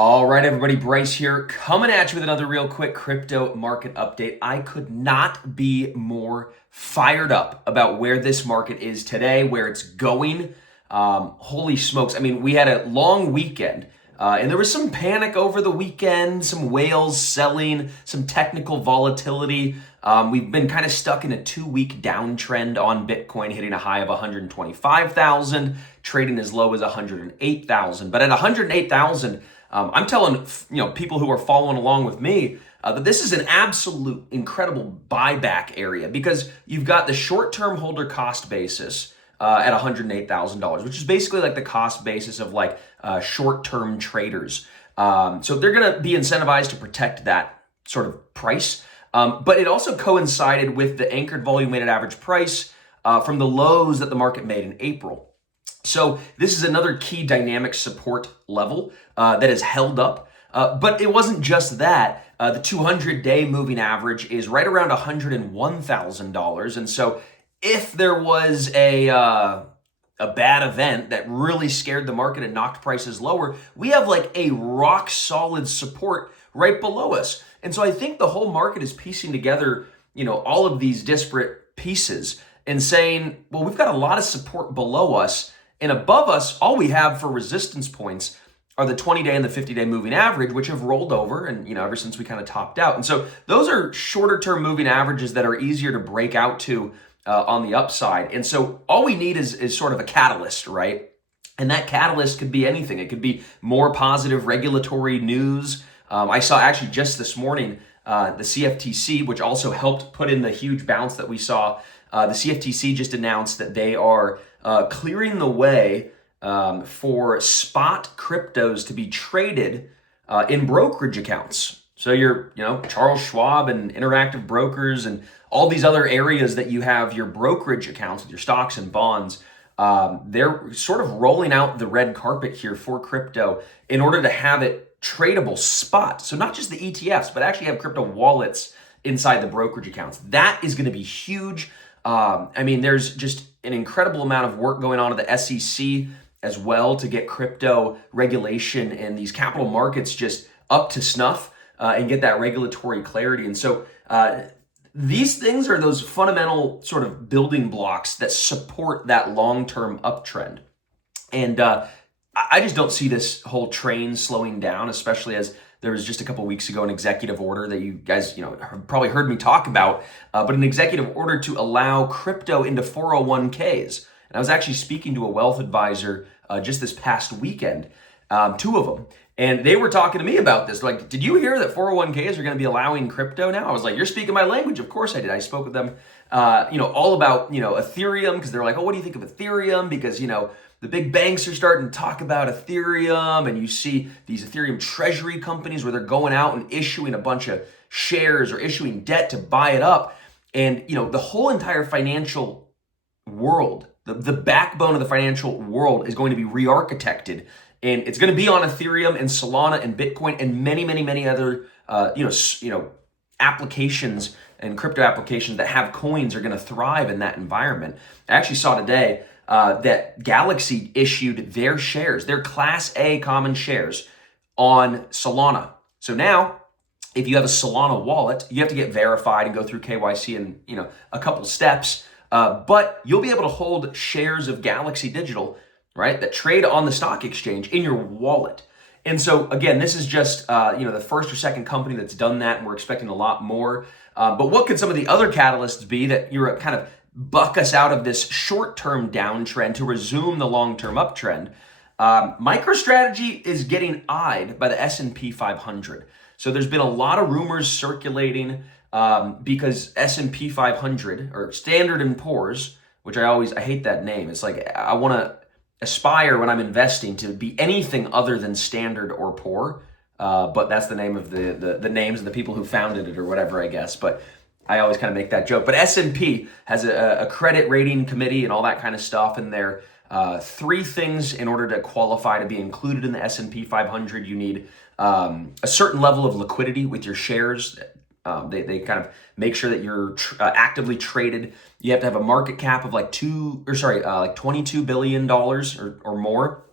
All right, everybody, Bryce here, coming at you with another real quick crypto market update. I could not be more fired up about where this market is today, where it's going. Holy smokes. I mean, we had a long weekend, and there was some panic over the weekend, some whales selling, some technical volatility. We've been kind of stuck in a 2-week downtrend on Bitcoin, hitting a high of 125,000, trading as low as 108,000. But at 108,000, I'm telling people who are following along with me that this is an absolute incredible buyback area because you've got the short-term holder cost basis at $108,000, which is basically like the cost basis of like short-term traders. So they're going to be incentivized to protect that sort of price. But it also coincided with the anchored volume weighted average price from the lows that the market made in April. So this is another key dynamic support level that is held up. But it wasn't just that. The 200-day moving average is right around $101,000. And so if there was a bad event that really scared the market and knocked prices lower, we have like a rock solid support right below us. And so I think the whole market is piecing together, all of these disparate pieces and saying, well, we've got a lot of support below us. And above us, all we have for resistance points are the 20-day and the 50-day moving average, which have rolled over and, ever since we kind of topped out. And so those are shorter term moving averages that are easier to break out to on the upside. And so all we need is sort of a catalyst, right? And that catalyst could be anything. It could be more positive regulatory news. I saw actually just this morning, the CFTC, which also helped put in the huge bounce that we saw. The CFTC just announced that they are clearing the way for spot cryptos to be traded in brokerage accounts. So your, Charles Schwab and Interactive Brokers and all these other areas that you have your brokerage accounts with your stocks and bonds, they're sort of rolling out the red carpet here for crypto in order to have it tradable spot. So not just the ETFs, but actually have crypto wallets inside the brokerage accounts. That is going to be huge. There's just an incredible amount of work going on at the SEC as well to get crypto regulation and these capital markets just up to snuff and get that regulatory clarity. And so these things are those fundamental sort of building blocks that support that long-term uptrend. And I just don't see this whole train slowing down, especially as there was just a couple weeks ago an executive order that you guys, probably heard me talk about, but an executive order to allow crypto into 401ks. And I was actually speaking to a wealth advisor just this past weekend, 2 of them, and they were talking to me about this. Like, did you hear that 401ks are going to be allowing crypto now? I was like, you're speaking my language. Of course I did. I spoke with them, all about, Ethereum, because they're like, oh, what do you think of Ethereum? Because, the big banks are starting to talk about Ethereum, and you see these Ethereum treasury companies where they're going out and issuing a bunch of shares or issuing debt to buy it up. And, the whole entire financial world, the backbone of the financial world is going to be re-architected. And it's going to be on Ethereum and Solana and Bitcoin and many, many, many other, applications and crypto applications that have coins are going to thrive in that environment. I actually saw today that Galaxy issued their shares, their Class A common shares on Solana. So now, if you have a Solana wallet, you have to get verified and go through KYC and a couple steps, but you'll be able to hold shares of Galaxy Digital, right, that trade on the stock exchange in your wallet. And so again, this is just the first or second company that's done that, and we're expecting a lot more. But what could some of the other catalysts be that you're kind of buck us out of this short-term downtrend to resume the long-term uptrend? MicroStrategy is getting eyed by the S&P 500. So there's been a lot of rumors circulating because S&P 500 or Standard & Poor's, which I hate that name. It's like I want to aspire when I'm investing to be anything other than standard or poor. But that's the name of the names of the people who founded it or whatever, I guess. But I always kind of make that joke. But S&P has a credit rating committee and all that kind of stuff. And there are 3 things in order to qualify to be included in the S&P 500. You need a certain level of liquidity with your shares. They kind of make sure that you're actively traded. You have to have a market cap of like $22 billion or more.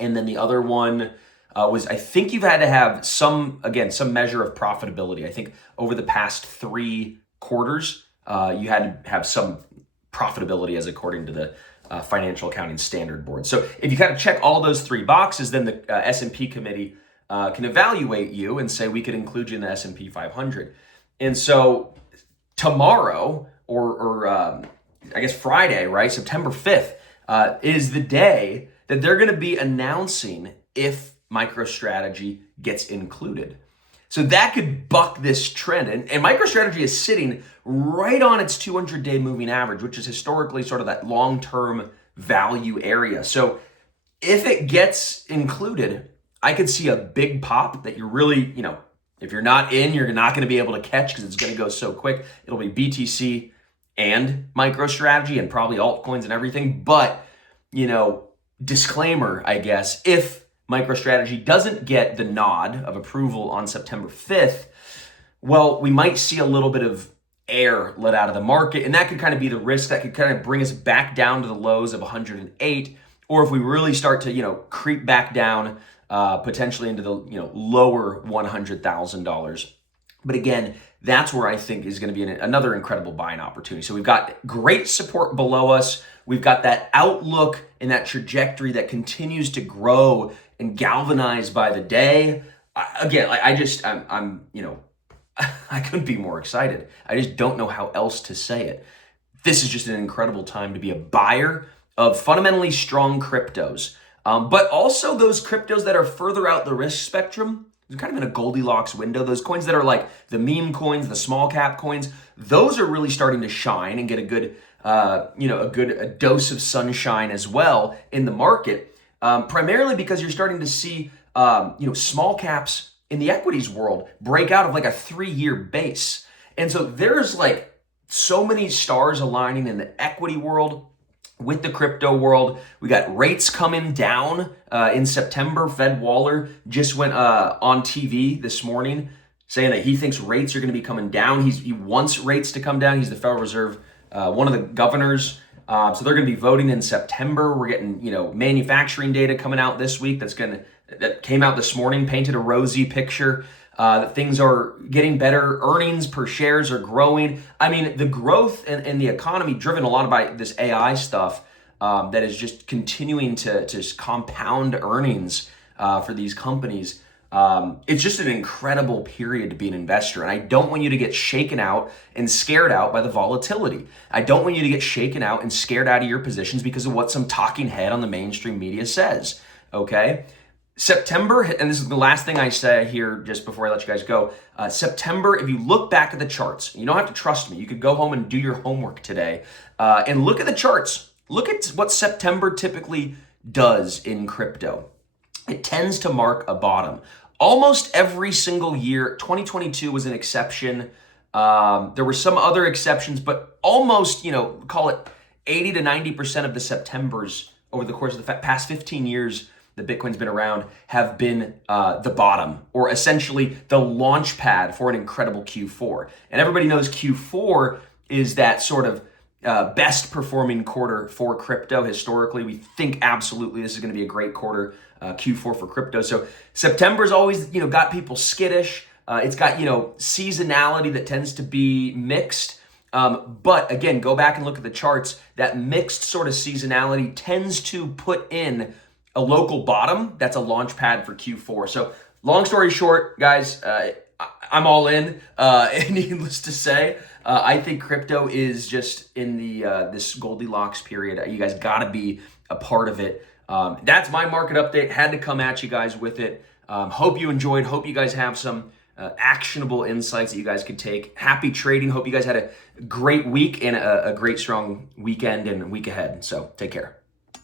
And then the other one, was I think you've had to have some measure of profitability. I think over the past 3 quarters, you had to have some profitability as according to the Financial Accounting Standard Board. So if you kind of check all those 3 boxes, then the S&P committee can evaluate you and say we could include you in the S&P 500. And so tomorrow, or I guess Friday, right, September 5th, is the day that they're going to be announcing if MicroStrategy gets included. So that could buck this trend. And MicroStrategy is sitting right on its 200-day moving average, which is historically sort of that long-term value area. So if it gets included, I could see a big pop that you're really, if you're not in, you're not going to be able to catch because it's going to go so quick. It'll be BTC and MicroStrategy and probably altcoins and everything. But, disclaimer, I guess, if MicroStrategy doesn't get the nod of approval on September 5th, well, we might see a little bit of air let out of the market, and that could kind of be the risk that could kind of bring us back down to the lows of 108, or if we really start to, creep back down potentially into the, lower $100,000. But again, that's where I think is going to be another incredible buying opportunity. So we've got great support below us. We've got that outlook and that trajectory that continues to grow and galvanize by the day. I couldn't be more excited. I just don't know how else to say it. This is just an incredible time to be a buyer of fundamentally strong cryptos, but also those cryptos that are further out the risk spectrum. They're kind of in a Goldilocks window. Those coins that are like the meme coins, the small cap coins, those are really starting to shine and get a good, a dose of sunshine as well in the market. Primarily because you're starting to see, small caps in the equities world break out of like a 3-year base. And so there's like so many stars aligning in the equity world with the crypto world. We got rates coming down in September. Fed Waller just went on TV this morning saying that he thinks rates are going to be coming down. He wants rates to come down. He's the Federal Reserve, one of the governors. So they're going to be voting in September. We're getting, manufacturing data coming out this week that came out this morning, painted a rosy picture that things are getting better. Earnings per shares are growing. I mean, the growth in the economy driven a lot by this AI stuff that is just continuing to just compound earnings for these companies. It's just an incredible period to be an investor. And I don't want you to get shaken out and scared out by the volatility. I don't want you to get shaken out and scared out of your positions because of what some talking head on the mainstream media says. Okay? September, and this is the last thing I say here just before I let you guys go. September, if you look back at the charts, you don't have to trust me. You could go home and do your homework today and look at the charts. Look at what September typically does in crypto. It tends to mark a bottom. Almost every single year, 2022 was an exception. There were some other exceptions, but almost, call it 80 to 90% of the Septembers over the course of the past 15 years that Bitcoin's been around have been the bottom, or essentially the launch pad for an incredible Q4. And everybody knows Q4 is that sort of best performing quarter for crypto historically. We think absolutely this is going to be a great quarter, Q4 for crypto. So September's always, got people skittish. It's got, seasonality that tends to be mixed. But again, go back and look at the charts. That mixed sort of seasonality tends to put in a local bottom that's a launch pad for Q4. So long story short, guys, I'm all in. Needless to say, I think crypto is just in the this Goldilocks period. You guys got to be a part of it. That's my market update. Had to come at you guys with it. Hope you enjoyed. Hope you guys have some actionable insights that you guys could take. Happy trading. Hope you guys had a great week and a great strong weekend and week ahead. So take care.